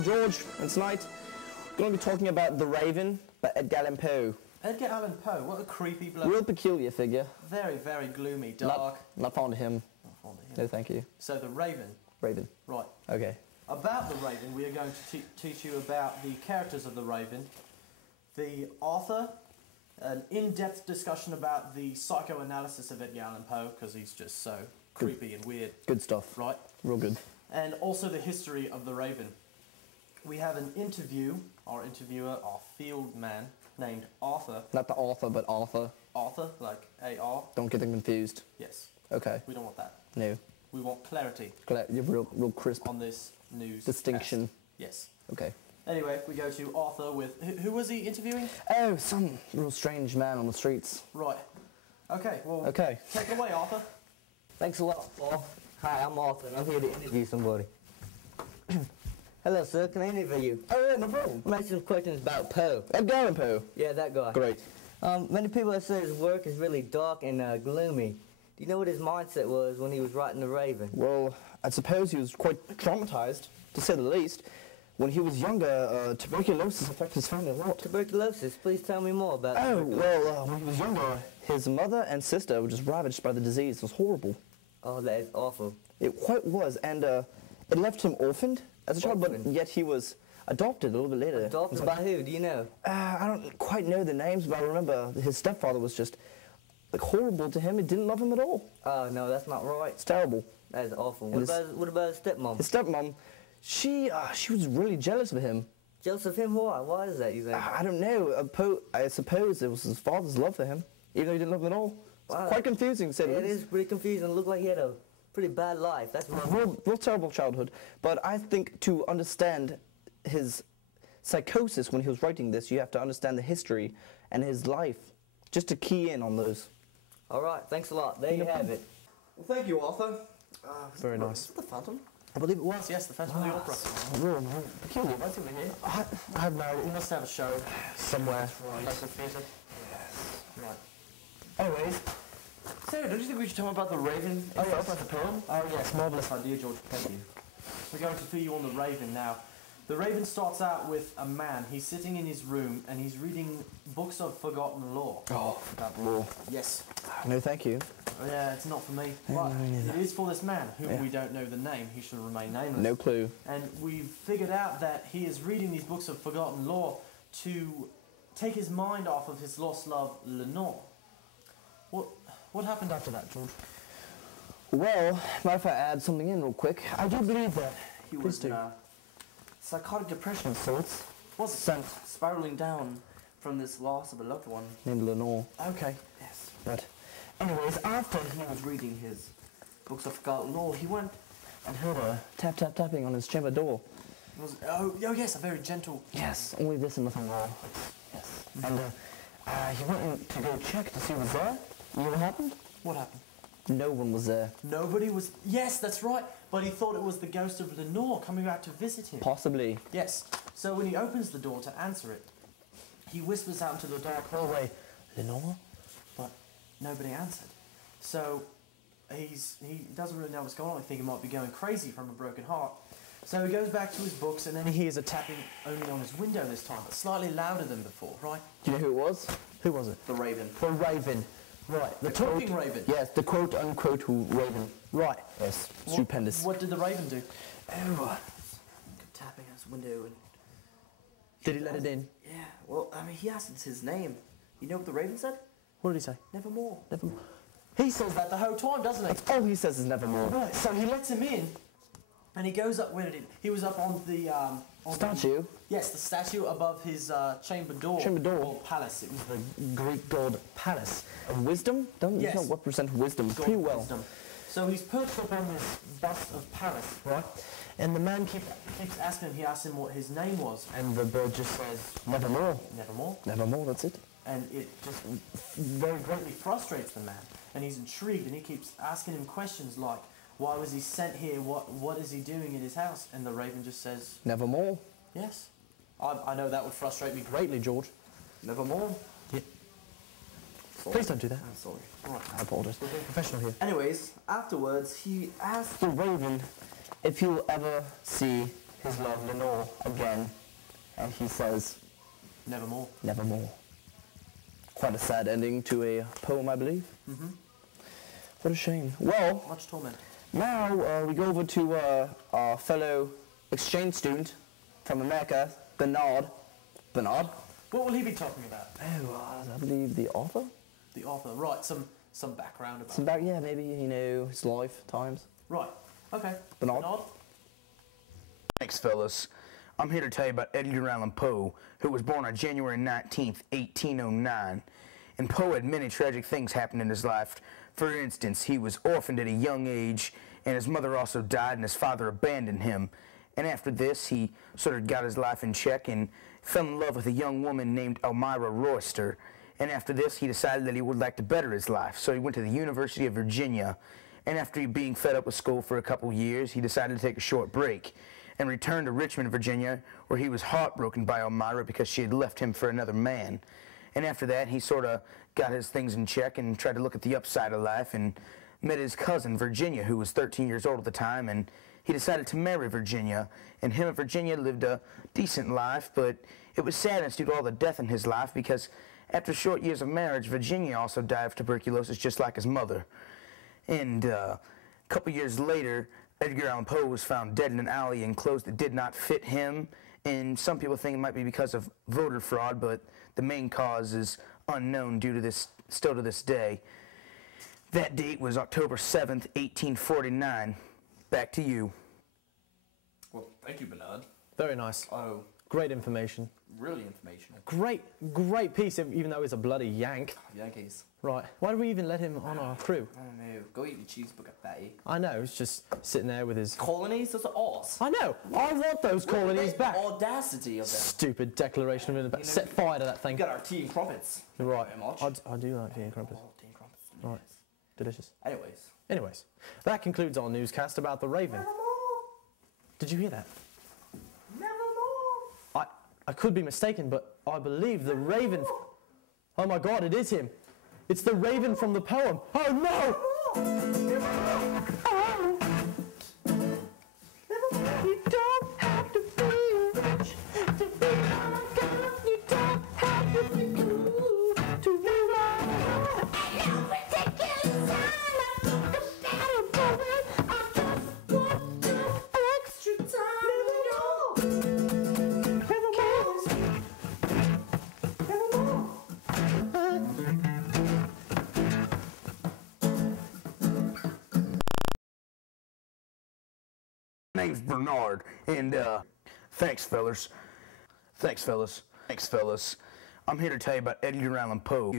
I'm George, and tonight we're going to be talking about The Raven by Edgar Allan Poe. Edgar Allan Poe, what a creepy bloke. Real peculiar figure. Very, very gloomy, dark. Not fond of him. Not fond of him. No, thank you. So The Raven. Raven. Right. Okay. About The Raven, we are going to teach you about the characters of The Raven, the author, an in-depth discussion about the psychoanalysis of Edgar Allan Poe, because he's just so creepy and weird. Good stuff. Right. Real good. And also the history of The Raven. We have an interview, our interviewer, our field man, named Arthur. Not the author, but Arthur. Arthur, like A-R. Don't get them confused. Yes. Okay. We don't want that. No. We want clarity You're real crisp. on this news. Distinction. cast. Yes. Okay. Anyway, we go to Arthur with... Who was he interviewing? Oh, some real strange man on the streets. Right. Okay, well... Okay. Take it away, Arthur. Thanks a lot, Paul. Hi, I'm Arthur, and I'm here to interview somebody. Hello, sir. Can I interview you? Oh, yeah, no problem. I'm asking some questions about Poe. Edgar Allan Poe. Yeah, that guy. Great. Many people have said his work is really dark and gloomy. Do you know what his mindset was when he was writing The Raven? Well, I suppose he was quite traumatized, to say the least. When he was younger, tuberculosis affected his family a lot. Tuberculosis? Please tell me more about Oh, well, when he was younger, his mother and sister were just ravaged by the disease. It was horrible. Oh, that is awful. It quite was, and it left him orphaned as a child, but Orphaned? yet he was adopted a little bit later. Adopted by who? Do you know? I don't quite know the names, but I remember his stepfather was just like horrible to him. He didn't love him at all. Oh, no, that's not right. It's terrible. That is awful. And What about his stepmom? His stepmom, she was really jealous of him. Jealous of him? Why? Why is that, you think? I don't know. I suppose it was his father's love for him, even though he didn't love him at all. It's Wow. quite confusing to say the It least. is pretty confusing. It looked like he had a pretty bad life. That's what Real terrible childhood. But I think to understand his psychosis when he was writing this, you have to understand the history and his life, just to key in on those. All right, thanks a lot. There you have it. Well, thank you, Arthur. Very nice. Was it the Phantom? I believe it was. Yes, the Phantom of the Opera. Real peculiar. What's over here? I have no We must have a show. somewhere. Local theatre. Yes. Right. Anyways, So, don't you think we should talk about The Raven itself as a poem? Oh yes, marvellous idea, George. Thank you. We're going to fill you on The Raven now. The Raven starts out with a man. He's sitting in his room and he's reading books of forgotten lore. that law. Yes. No, thank you. Yeah, it's not for me. Yeah, But no, me neither. it is for this man, whom Yeah. we don't know the name. He should remain nameless. No clue. And we've figured out that he is reading these books of forgotten lore to take his mind off of his lost love, Lenore. What happened after that, George? Well, mind if I add something in real quick? I do believe that He Please was do. in psychotic depression of sorts, was sent spiraling down from this loss of a loved one. named Lenore. Okay, yes. But anyways, after He was reading his books of forgotten lore. He went and heard a tapping on his chamber door. oh yes, a very gentle. Yes, only this and nothing more. Yes. And he went in to go check to see who was there. You know what happened? What happened? No one was there. Nobody was. Yes, that's right. But he thought it was the ghost of Lenore coming back to visit him. Possibly. Yes. So when he opens the door to answer it, he whispers out into the dark hallway, Lenore? but nobody answered. So he doesn't really know what's going on. I think he might be going crazy from a broken heart. So he goes back to his books and then he hears a tapping only on his window this time, but slightly louder than before, right? Do you know who it was? Who was it? The Raven. The Raven. Right. The talking Raven. Yes, the quote-unquote Raven. Right. Yes. Stupendous. What did the Raven do? Oh, Tapping at his window and did he let it in? yeah, well, I mean, he asked his name. You know what the Raven said? What did he say? Nevermore. Nevermore. He says that the whole time, doesn't he? All he says is nevermore. Right, so he lets him in, and he goes up. Where did he was up on the Statue? Yes, the statue above his chamber door. Chamber door. Or palace. It was the The Greek god Pallas. Of wisdom? Don't Yes. you know what percent wisdom? god Pretty of well. wisdom. So he's perched up on this bust of Pallas, right? And the man keeps asking him. He asks him what his name was, And the bird just says, nevermore. nevermore. Nevermore, that's it. And it just very greatly frustrates the man, and he's intrigued, and he keeps asking him questions like, why was he sent here? What is he doing in his house? And the Raven just says, Nevermore. yes. I know that would frustrate me greatly, George. Nevermore? Yeah. Sorry. Please don't do that. I'm sorry. I apologize. We're being professional here. Anyways, afterwards, he asked... The Raven, if you'll ever see his love Lenore again, and he says, Nevermore. nevermore. Quite a sad ending to a poem, I believe. Mm-hmm. What a shame. Well, Much torment. now we go over to our fellow exchange student from America, Bernard. Bernard? What will he be talking about? Oh, I believe the author? The author. Right, some background about Some back, yeah, maybe, you know, his life, times. Right. Okay. Bernard? Thanks, fellas. I'm here to tell you about Edgar Allan Poe, who was born on January 19th, 1809. And Poe had many tragic things happen in his life. For instance, he was orphaned at a young age, and his mother also died, and his father abandoned him. And after this, he sort of got his life in check and fell in love with a young woman named Elmira Royster. And after this, he decided that he would like to better his life, so he went to the University of Virginia. And after being fed up with school for a couple years, he decided to take a short break and returned to Richmond, Virginia, where he was heartbroken by Elmira because she had left him for another man. And after that, he sort of got his things in check and tried to look at the upside of life and met his cousin, Virginia, who was 13 years old at the time, and he decided to marry Virginia. And him and Virginia lived a decent life, but it was sadness due to all the death in his life because after short years of marriage, Virginia also died of tuberculosis just like his mother. And a couple years later, Edgar Allan Poe was found dead in an alley in clothes that did not fit him, and some people think it might be because of voter fraud, but the main cause is unknown due to this, still to this day. That date was October 7th, 1849. Back to you. Well, thank you, Bernard. Very nice. Oh, Great information. really informational. Great piece, even though he's a bloody Yank. Yankees. Right. Why did we even let him on our crew? I don't know. Go eat your cheeseburger, fatty. I know, he's just sitting there with his... Colonies? Those are ours. I know! I want those colonies back! The audacity of them. Stupid declaration of independence. You know, Set fire to that thing. We got our tea and crumpets. Right. Very much. I do like tea and crumpets. Oh, tea and crumpets. Right. Delicious. Anyways. That concludes our newscast about the Raven. Did you hear that? I could be mistaken, but I believe the Raven... Oh my God, it is him. It's the Raven from the poem. Oh no! You don't have to be rich to be my girl. You don't have to be cool to be my girl. No ridiculous sign. I took a shadow poem. I just want some extra time. My name's Bernard, and thanks, fellas. Thanks, fellas. I'm here to tell you about Edgar Allan Poe.